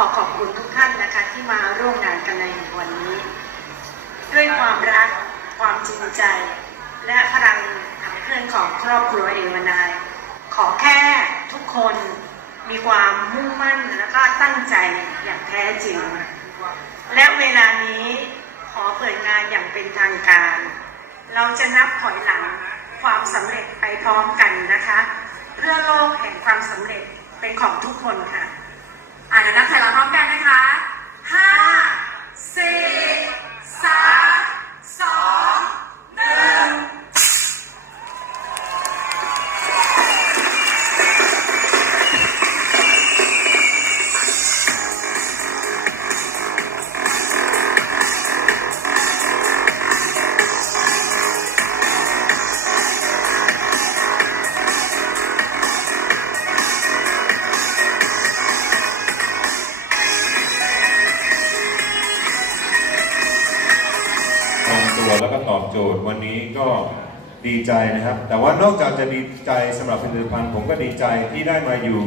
อขอบคุณทุกท่านนะคะที่มาร่วมงานกันในวันนี้ ด้วยความรักความจริงใจ และพลังขับเคลื่อนของครอบครัวเอวานาย ขอแค่ทุกคนมีความมุ่งมั่นและก็ตั้งใจอย่างแท้จริง และเวลานี้ขอเปิดงานอย่างเป็นทางการ เราจะนับถอยหลังความสำเร็จไปพร้อมกันนะคะ เพื่อโลกแห่งความสำเร็จเป็นของทุกคนค่ะ อ่านนับถอยหลังพร้อมกันนะคะห้า ตรงตัวแล้วก็ตอบโจทย์วันนี้ก็ดีใจนะครับ แต่ว่านอกจากจะดีใจสำหรับผลิตภัณฑ์ผมก็ดีใจที่ได้มาอยู่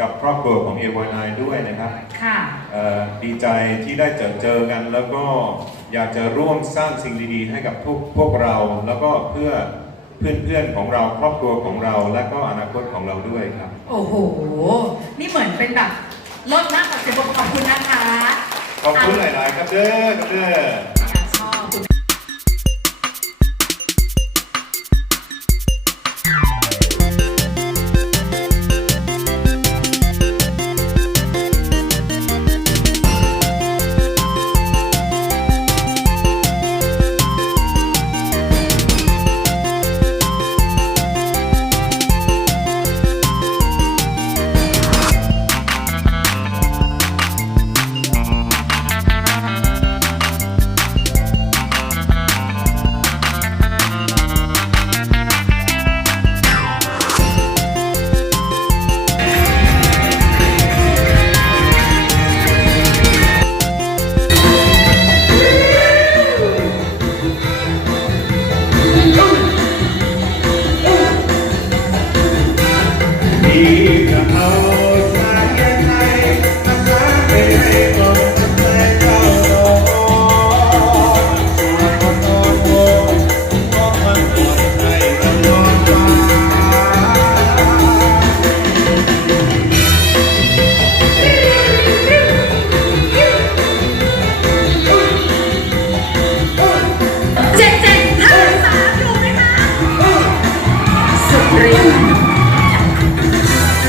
กับครอบครัวของเอวานายด้วยนะครับค่ะ เอ่อดีใจที่ได้เจอเจอกัน แล้วก็อยากจะร่วมสร้างสิ่งดีๆ ให้กับพวกพวกเรา แล้วก็เพื่อเพื่อนๆของเราครอบครัวของเรา และก็อนาคตของเราด้วยครับ โอ้โห นี่เหมือนเป็นแบบลดมากกว่าเสียงปรบมือขอบคุณนะคะ ขอบคุณหลายๆครับเด้อครับเด้อ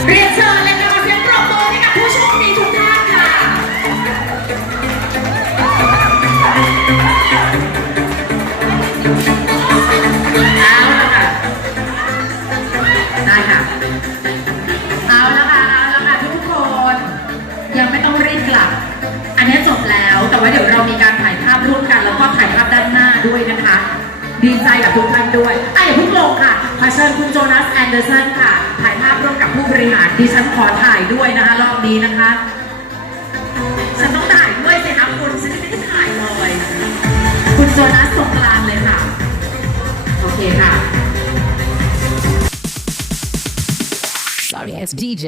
เรียนเชิญเลยค่ะขอเสียงปรบมือให้กับผู้โชคดีทุกท่านค่ะ เอาละค่ะ ได้ค่ะ เอาละค่ะ เอาละค่ะทุกคน ยังไม่ต้องรีบกลับ อันนี้จบแล้ว แต่ว่าเดี๋ยวเรามีการถ่ายภาพร่วมกัน แล้วก็ถ่ายภาพด้านหน้าด้วยนะคะ ดีใจกับทุกท่านด้วย เชิญคุณโจนาสแอนเดอร์สันค่ะ ถ่ายภาพร่วมกับผู้บริหารดิฉันขอถ่ายด้วยนะคะ รอบนี้นะคะ ฉันต้องถ่ายด้วยสิคะคุณฉันไม่ได้ถ่ายเลย คุณโจนาสตรงกลางเลยค่ะ โอเคค่ะ Sorry, it's DJ.